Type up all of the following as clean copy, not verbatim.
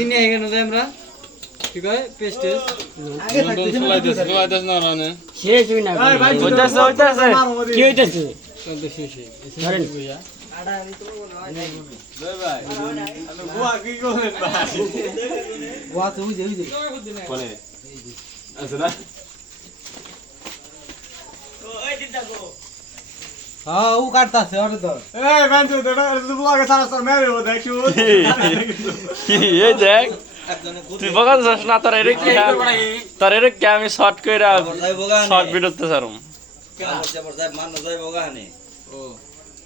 ইনি এখানে যাই আমরা ঠিক আছে পেস্ট শেষ হই না হইতাছে কি হইতাছে চলতে শেষ ধরেন গোয়া তো বুঝে কোনে আছে না হ্যাঁ ও কাটতাছে ওরে তো এই বাঞ্চো তোরা তো ব্লগে সারা সর মেরে ও দেখো এই দেখ তুই বগান যাস না তোর এর কি আমি শর্ট কইরা শর্ট ভিডিওতে ছাড়ুম ও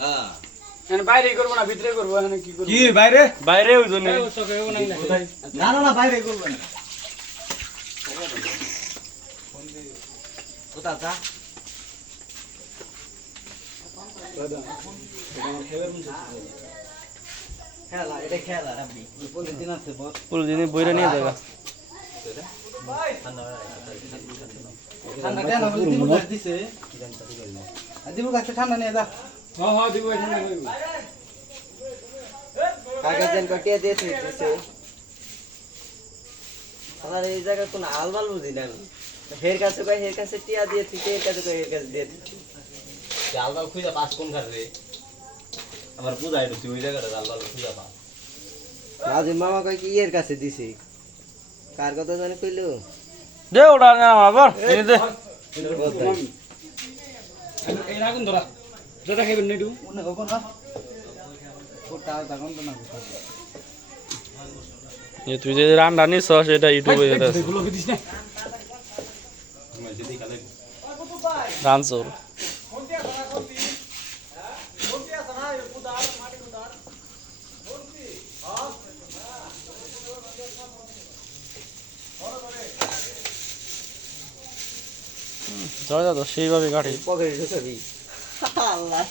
হ্যাঁ বাইরে করব না ভিতরে করব এখানে কি করব কি বাইরে বাইরে ওই জন্য না না না বাইরে করব না কোথা যা খেলা এটা খেলা রাব্বি পরের দিন আছে বস পুরো দিন বইরা নিয়ে যাবে ঠান্ডা কেন বলে দিবু গাছ দিছে দিবু গাছে ঠান্ডা নিয়ে যা হ্যাঁ হ্যাঁ দিব এখানে হইব কাগজ দেন কটিয়া দিয়েছে দিছে আমার এই জায়গা কোন আলবাল বুঝি না হের কাছে কই হের কাছে টিয়া দিয়েছি হের কাছে কই হের কাছে দিয়েছি জালবাল খুঁজা পাস কোন কারে আমার পূজা আইতো তুই ওই জায়গাটা জালবাল খুঁজা পা নাজিম মামা কই কি এর কাছে দিছি কার কথা জানি কইলো দে ওটা না আবার এই দে এই রাগুন ধরা যেটা খাইবেন নেটু উনি কোন না ওটা দাগন তো না তুই যে রান্না নিছ সেটা ইউটিউবে যেতে আছে এগুলো কি দিস না রানচোর যা সেইভাবে কাটে পকেটে ঢুকাবি আল্লাহ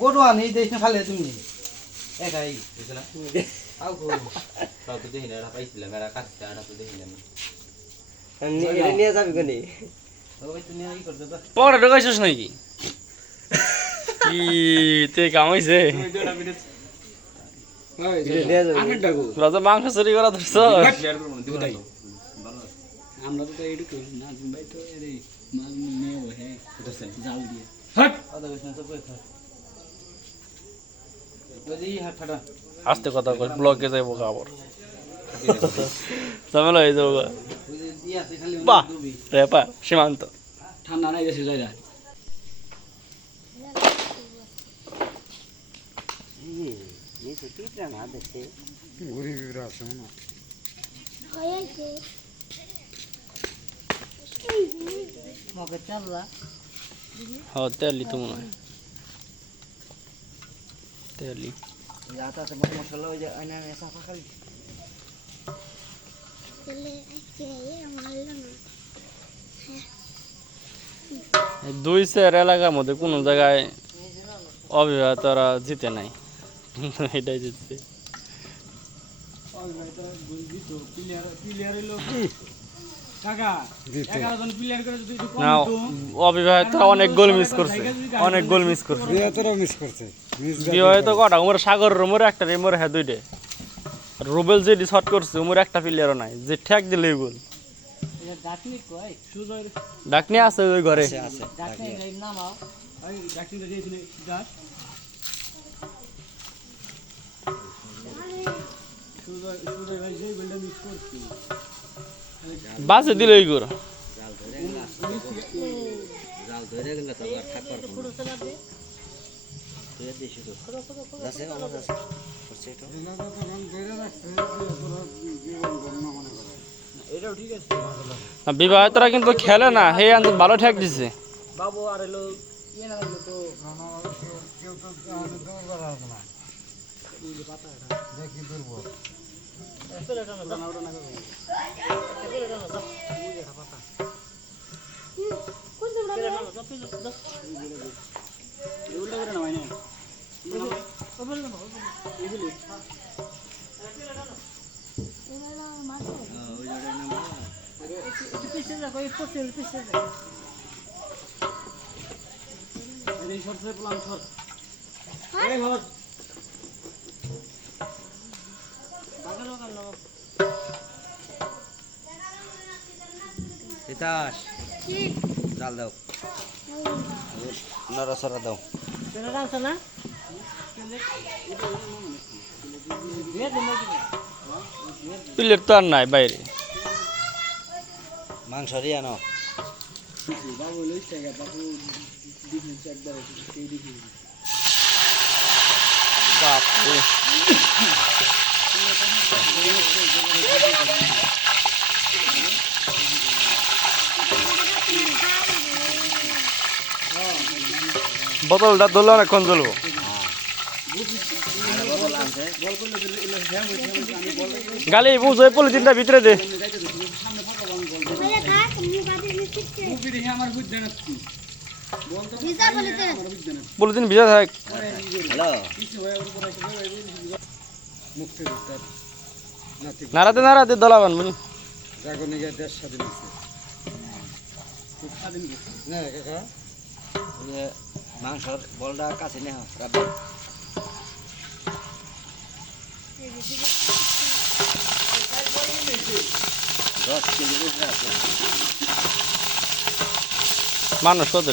গরু আনি দেশ না খালে তুমি একাই বুঝলা আও গো তাও তো দেই না এটা পাইছিলাম এরা কাটতে আটা তো দেই না এটা নিয়ে যাবি কোনি ওই তুমি কি করতে তো পরে ঢোকাইছিস নাকি কি তে কামাইছে এটা নিয়ে যাবি আমি ডাকো তোরা তো মাংস চুরি করা ধরছ ক্লিয়ার করব না দিব না তো আমরা তো এইটু কই না ভাই তো এই মাল নিয়ে ও হে বুঝছেন জাল দিয়ে হট আদা বেশ না তো কই খা যদি হাত ফাটা আস্তে কথা কই ব্লকে যাইবো খাবার ঝামেলা হয়ে যাবো ওই যে দিয়া আছে খালি বাহ দুবি রেপা সীমান্ত ঠান্ডা নাই দেশে যায় না এই তো টিটরা না দেখতে মগে চাললা হ্যাঁ তেলি তো মনে হয় তেলি যাতাতে মশলা ওই যে আয়না সাফা খালি এই দুই চার এলাকার মধ্যে কোনো জায়গায় অবিবাহিতরা জিতে নাই এটাই জিতছে কাকা 11 জন প্লেয়ার করে যদি কম না অবিবাহিতরা অনেক গোল মিস করছে অনেক গোল মিস করছে বিবাহিত কটা উমর সাগর রুমের একটা রেমোর হ্যাঁ দুইটে রুবেল যে শট করছে উমর একটা প্লেয়ারও নাই যে ঠ্যাক দিলেই গোল এটা ডাকনি কই সুজয় ডাকনি আছে ওই ঘরে ডাকনি এই নামাও ওই ডাক্তার দিয়েছিল দাস সুজয় ভাই যে গোলটা মিস করছে বাসে দিল এই গোল জাল ধরে গেল তো আর থাকবার তুই দেশ তো আছে আমার আছে করছে এটা এটাও ঠিক আছে বিবাহিতরা কিন্তু খেলে না হে আনতে ভালো ঠ্যাক দিছে বাবু আর এলো ইয়ে না লাগলো তো কেউ তো দৌড় করা হবে না দেখি দুর্বল তিতাস জাল দাও নরসরা দাও প্লেট তো আর নাই বাইরে মাংস দিয়ে আনো বাবু লইস টাকা বাবু ডিফেন্স একবার সেই ডিফেন্স বাপরে বোতলটা ধরলে অনেকক্ষণ জ্বলবো গালি বুঝো পলিথিনটা ভিতরে দে পলিথিন ভিজা থাক হ্যালো নাড়াতে নাড়াতে দলাবান বুঝলি জাগনিকে দেশ স্বাধীন আছে না কাকা মাংসর বলটা কাছে নে রাখবে 10 কেজি উপরে আছে মানুষ কত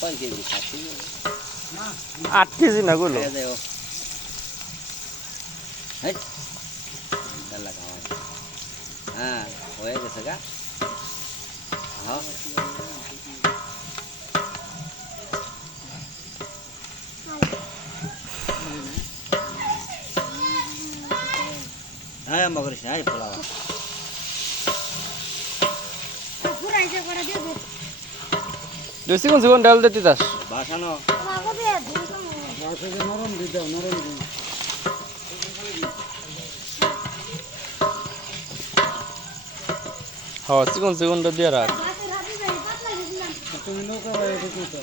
5 কেজি 8 কেজি না গুলো হ্যাঁ হয়ে গেছে গা হ্যাঁ হ্যাঁ আম্মা করিস না পোলাও চিকন চিকন ডাল দে তিতাস বাসানো নরম দি দাও নরম দি হ্যাঁ চিকন চিকনটা দিয়ে রাখ তুমি নৌকা বাইরে দেখি তো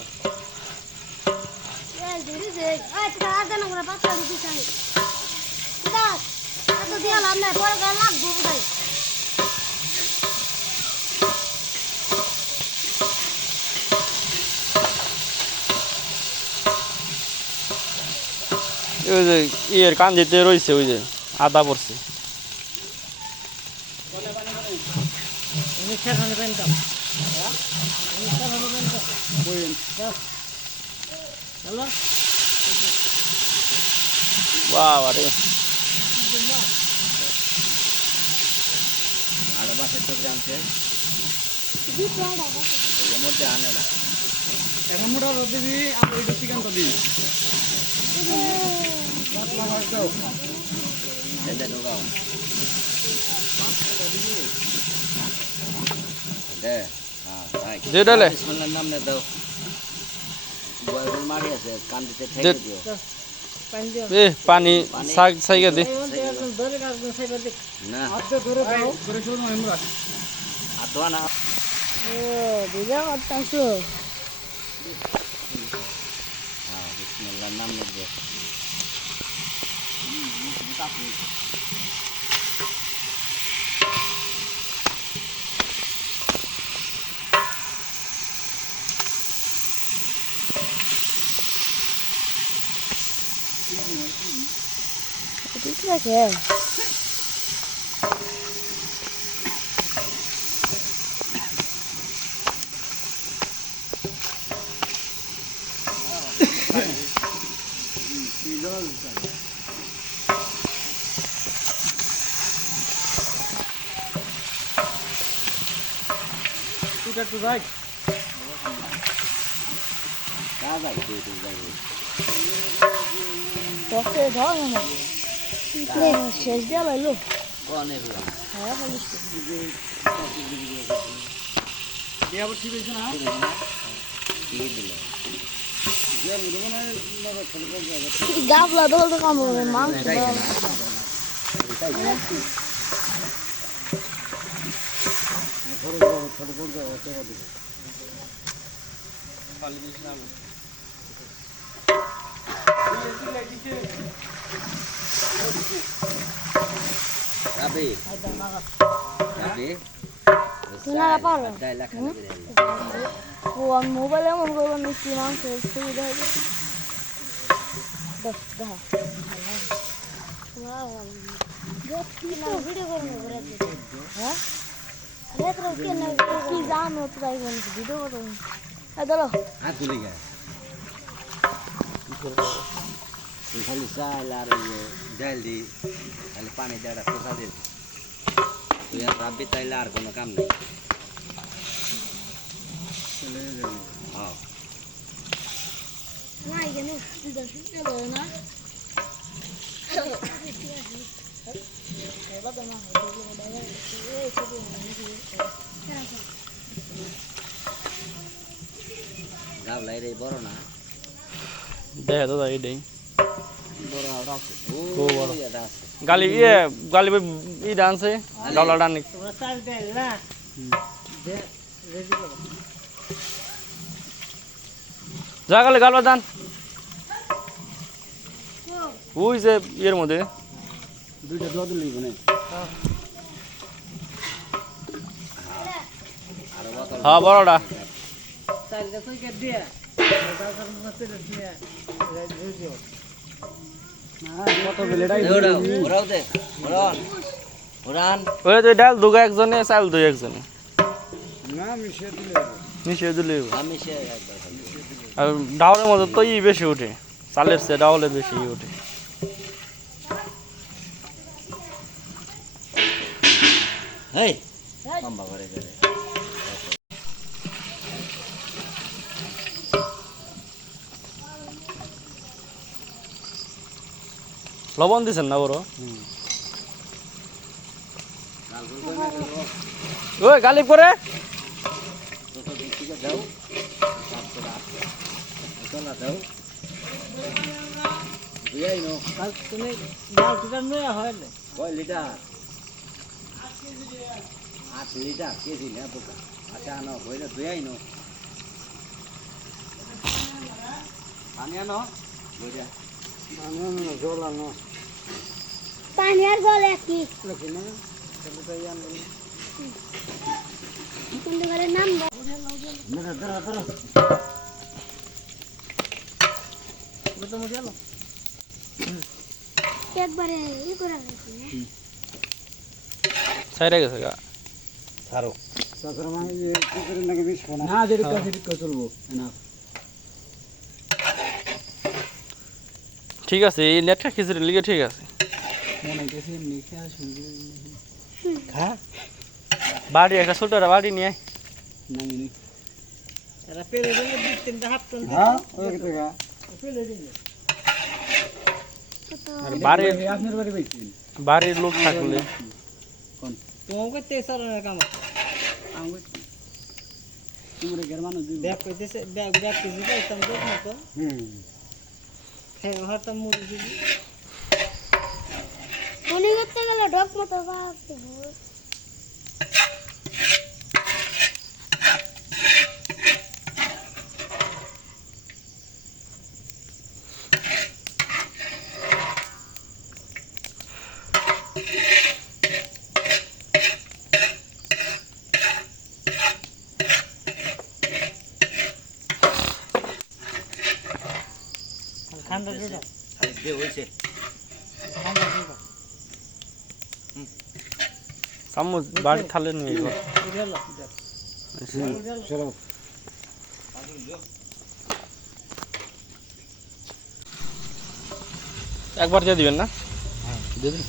ওই যে ইয়ের কান্দিতে রয়েছে ওই যে আদা পড়ছে বাবা রে আর বাসের তো জানছে এর মধ্যে আনে না এখন মোটা দিবি আর ওইটা চিকেনটা দিবি এটা ঢোকাও দে হ্যাঁ ভাই দে ডালে বিসমিল্লাহর নাম নে দাও বয়গুল মারি আছে কান দিতে ঠেকে দিও এ পানি শাক সাইকে দে না ধরে শুরু আমরা হাত ধোয়া না হ্যাঁ বিসমিল্লাহর নাম নে দে একটু যাই কা যাই তুই যাই শেষ দিয়া লাইলো কোনে বিয়া এ আবার ঠিক হয়েছে না কি দিল গাবলা দল তো কাম করে মাংস রাবি রাবি না পারো দাই লাখ করে ফোন মোবাইলে এমন করবো মিষ্টি মাংস সুবিধা হবে দেখা ভিডিও করবো হ্যাঁ কি জানো তো তাই ভিডিও করবো ধরো হাত তুলে গে খালি চাল আর জাল দি খালি পানি দেওয়া পোষা দিন তুই আর ভাববি তাইলে আর কোনো কাম নেই হ্যাঁ না এখানে না গাবলাই রে বড় না দেখে তো তাই দেই বড় আছে ও বড়। এটা আছে গালি ই ডান্সে ডলার ডান তোমরা চাল দেয় না যে রেডি করো যা গালে গালবা ডান ওই যে ইয়ের মধ্যে দুইটা দোয়া দিলেই বনে আর বোতল হ্যাঁ বড়টা চালটা তুই কে দিয়ে তারপর মতে দিয়ে রেডি করো ওরাও দে ওরান ওরান ওই যে ডাল দুগা একজনে চাল দুই একজনে না মিশিয়ে দিলে মিশিয়ে দিলে আমি সে একবার আর ডাউলের মধ্যে তো ই বেশি ওঠে চালের চেয়ে ডাউলে বেশি ওঠে হেই লম্বা করে দে লবণ দিছেন না বড় ওই গালিব করে ছোট দিক থেকে দাও চলা দাও বুঝাই নো কাল তুমি বালতিটা নিয়ে হয় না কয় লিটার 8 লিটার কেজি না বোকা আচ্ছা আনো হইলে বুঝাই নো পানি আনো বুঝা আনো জল আনো পানি আর জল একই লোকে না চলে তো আনো কোন ঘরের নাম না ধরো ধরো বুঝতে মজা হলো একবারে ই করে রাখছি সাইডে গেছে গা ছাড়ো তাছাড়া মানে কি করে নাকি বিষ না না যেটা চলবো না ঠিক আছে এই নেটটা খিচুড়ি লিগে ঠিক আছে মনে গেছে লিখে শুনবি খা বাড়ি একটা ছোট একটা বাড়ি নিয়ে আয়। নামিনি এরা পেলে দিলে 2-3টা হাফ টন হ্যাঁ ওই টাকা পেলে দিলে আর বাড়ির আপনার বাড়ি পাইছেন বাড়ির লোক থাকলে তোমাকে তেসরের কাম আমি তোমরা গ্রাম মানুষ দিবে ব্যাগ কইতেছে ব্যাগ কইছে পাইতাম তো মতো হ্যাঁ হয়তো মুড়ি দিবি উনি করতে গেলে ঢক মতো বাড়ছে ঠান্ডা দিটা খালি দে হইছে ঠান্ডা দিটা চামচ বাড়ি থালে নিয়ে গেল গেল চলো একবার দিয়ে দিবেন না দিয়ে দিন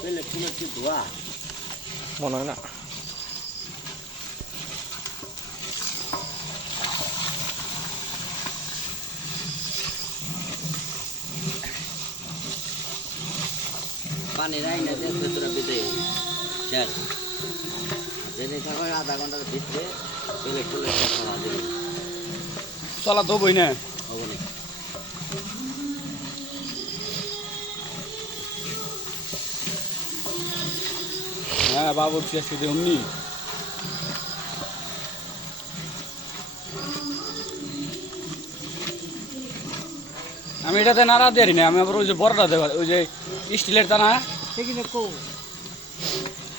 পেলে ফুলের কি ধোয়া মনে হয় না পানি রাই না দেখ ভেতরে বিদে শেষ যদি থাকো আধা ঘন্টার ভিতরে পেলে ফুলের খাওয়া দেবে চলা তো বই না হবে না হ্যাঁ বাবুর শেষ দিয়ে অমনি আমি এটাতে নাড়া দেরি না, আমি আবার ওই যে বড়টা দেবার ওই যে স্টিলের টানা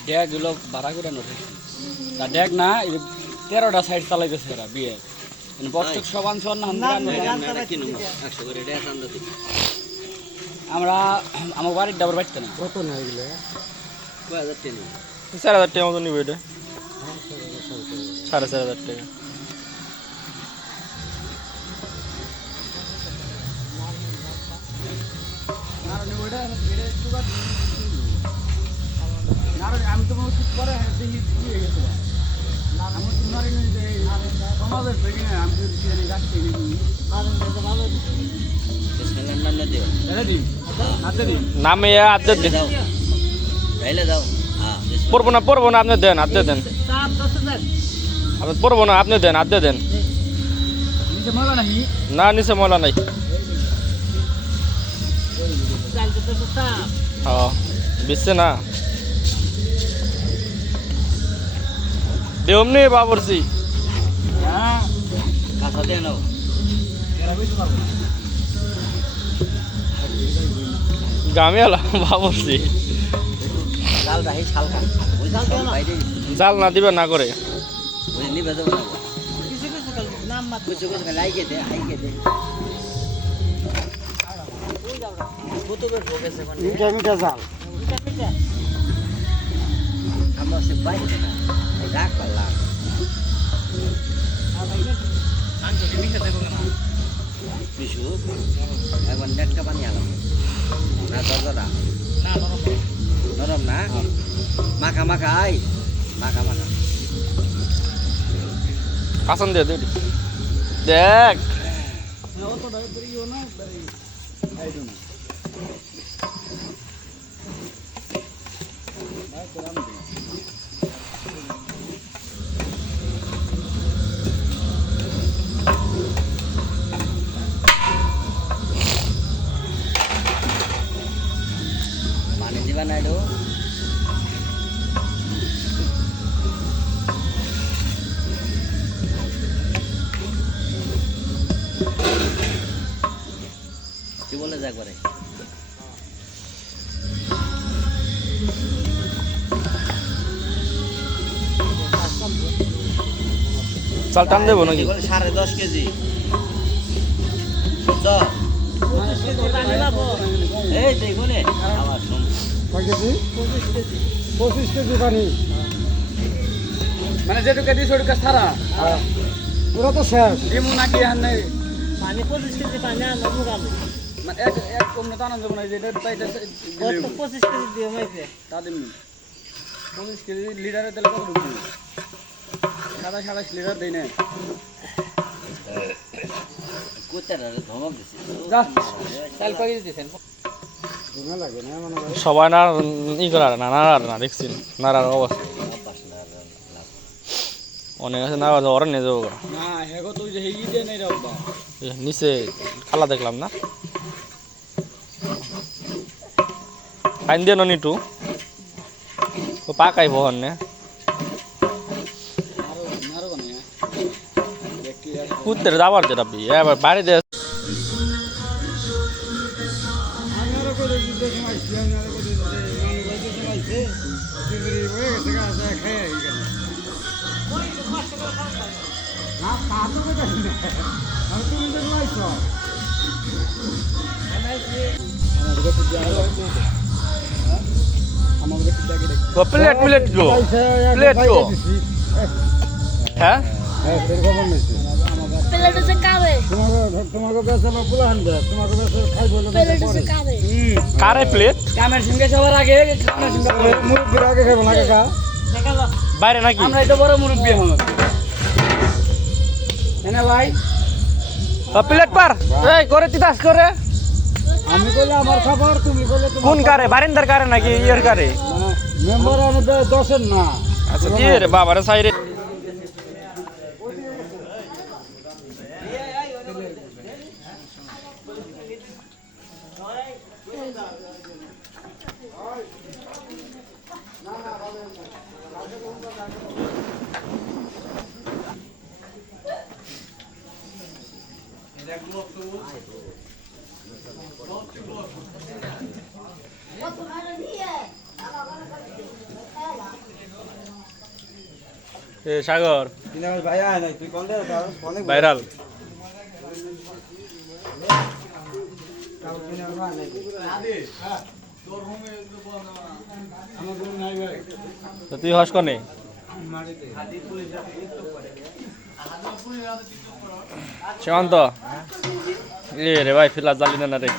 ড্যাগ গুলো ভাড়া করে নড়ে তা ড্যাগ না এই যে 13টা সাইড চালাইতেছে এরা বিয়ে বক্স সব আনছে না আমরা আমার বাড়ির ডাবর বাড়তে না কত না এগুলো 4,000 টাকা মতো নিবে এটা 4,500 টাকা আমি তো পরে দেখি হয়ে গেছে আমার নারী সমাজের থেকে আমি যদি যাচ্ছি নামে আপডেট দেন তাইলে দাও হ্যাঁ পড়বো না আপনি দেন আপডেট দেন আপনি পড়বো না আপনি দেন আপডেট দেন মজা নাকি না নিচে মলা নাই হ্যাঁ বিচ্ছে না দেমনি বাবরসি হ্যাঁ কাঁচা দিয়ে নাও গামে আলা বাবরসি জাল রাহি হালকা ওই জাল বাইরে জাল না দিবে না করে ওই নিবে দাও না কিছু লাইকে দে হাইকে দে কতবার ভোগেছে মানে মিঠা জাল আমরা সে বাইরে না রাখ পালা বিশু একবার নেটটা বানিয়ে আলাম না দরজাটা নরম না মাখা মাখা আই মাখা মাখা কাসন দে দেখ মানে দিবা না এডো কি বলে যাক বারে চাল টান দেবো নাকি 10.5 কেজি তো এই দেখো নে আবার শুন কয় কেজি 25 কেজি পানি মানে যেটুকু দিস ওটুকু সারা পুরো তো শেষ ডিমু নাকি হান নাই পানি 25 কেজি পানি আনবো মুগালে মানে এক কম না টানা যাবে না যেটা পাইতে 25 কেজি দিয়ে মাইছে তাদের 25 কেজি লিটারে তেল কত ঢুকবে 27 লিটার দেই না কোথায় ধমক দিছে যা তেল কই দিতেছেন ধুনা লাগে না মানে সবাই না ই করার না নাড়ার না দেখছি নাড়ার অবস্থা অনেক আছে না ওরা নিয়ে যাবো না হেগো তুই যে হেই দে নাই রাখবা নিচে খালা দেখলাম না ফাইন দিয়ে নিটু ও পাকাই বহন নে নারো বানায় দেখি কুত্তের যাবার যেটা বি এবার বাড়ি দে আমি আরো করে দিতে মাইছি আমি আরো করে দিতে মানে বাইতে মাইছে চিংড়ি হয়ে গেছে গাছ খেয়ে গেছে না তা তো কথা না আমি তুমি তো মাইছো প্লেট প্লেট গো প্লেট গো হ্যাঁ প্লেটে যে কাবে তোমাকে বেসালো পুলাহান দে তোমাকে বেসালো খাই বলে প্লেটে যে কাবে কারে প্লেট কামের সঙ্গে সবার আগে কামের সঙ্গে মুরব্বির আগে খাবো না কাকা বাইরে নাকি আমরা এটা বড় মুরব্বি হন এনে ভাই প্লেট পার এই করে তিতাস করে আমি কইলে আমার খাবার তুমি কইলে তোমার কোন কারে বারিন্দার কারে নাকি ইয়ের কারে মেম্বার আমি দশের না আচ্ছা দিয়ে রে বাবারে সাইরে এ সাগর কিন্তু আমার ভাই আয় নাই তুই কোন দেয় ফোনে ভাইরাল তুই হস কনে সীমান্ত এ রে ভাই ফিলা জালি না রে